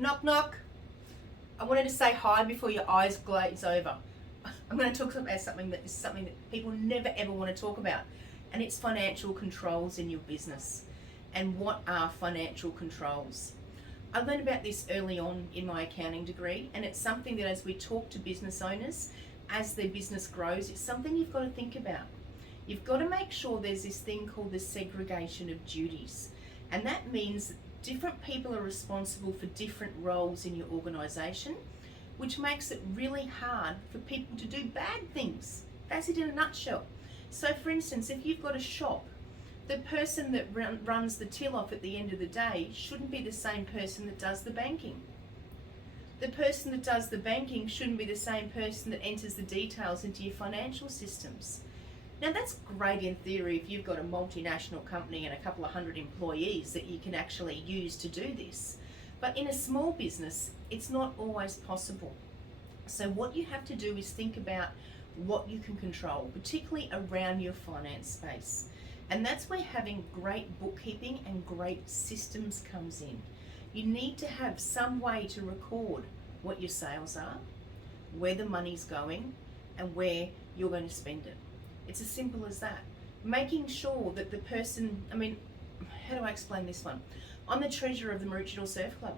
Knock, knock. I wanted to say hi before your eyes glaze over. I'm going to talk about something that people never ever want to talk about, and it's financial controls in your business. And what are financial controls? I learned about this early on in my accounting degree, and it's something that as we talk to business owners, as their business grows, it's something you've got to think about. You've got to make sure there's this thing called the segregation of duties, and that means different people are responsible for different roles in your organisation, which makes it really hard for people to do bad things. That's it in a nutshell. So for instance, if you've got a shop, the person that runs the till off at the end of the day shouldn't be the same person that does the banking. The person that does the banking shouldn't be the same person that enters the details into your financial systems. Now that's great in theory if you've got a multinational company and a couple of hundred employees that you can actually use to do this. But in a small business, it's not always possible. So what you have to do is think about what you can control, particularly around your finance space. And that's where having great bookkeeping and great systems comes in. You need to have some way to record what your sales are, where the money's going, and where you're going to spend it. It's as simple as that. Making sure that the person, how do I explain this one? I'm the treasurer of the Maroochydore Surf Club.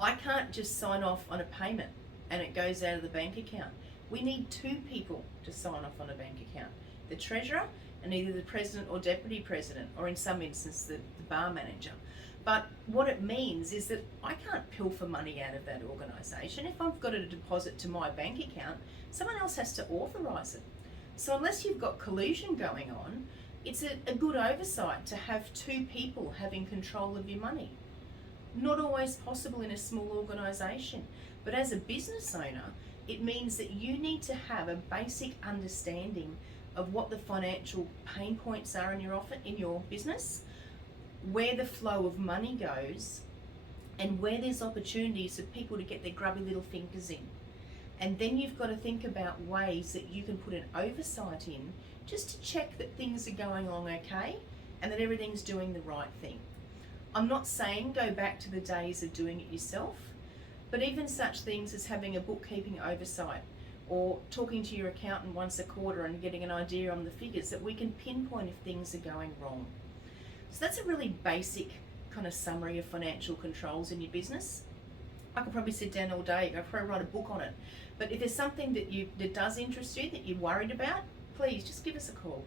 I can't just sign off on a payment and it goes out of the bank account. We need two people to sign off on a bank account. The treasurer and either the president or deputy president, or in some instances the bar manager. But what it means is that I can't pilfer money out of that organisation. If I've got a deposit to my bank account, someone else has to authorise it. So unless you've got collusion going on, it's a good oversight to have two people having control of your money. Not always possible in a small organisation, but as a business owner, it means that you need to have a basic understanding of what the financial pain points are in your business, where the flow of money goes, and where there's opportunities for people to get their grubby little fingers in. And then you've got to think about ways that you can put an oversight in just to check that things are going along okay and that everything's doing the right thing. I'm not saying go back to the days of doing it yourself, but even such things as having a bookkeeping oversight or talking to your accountant once a quarter and getting an idea on the figures that we can pinpoint if things are going wrong. So that's a really basic kind of summary of financial controls in your business. I could probably sit down all day, I could probably write a book on it. But if there's something that does interest you, that you're worried about, please just give us a call.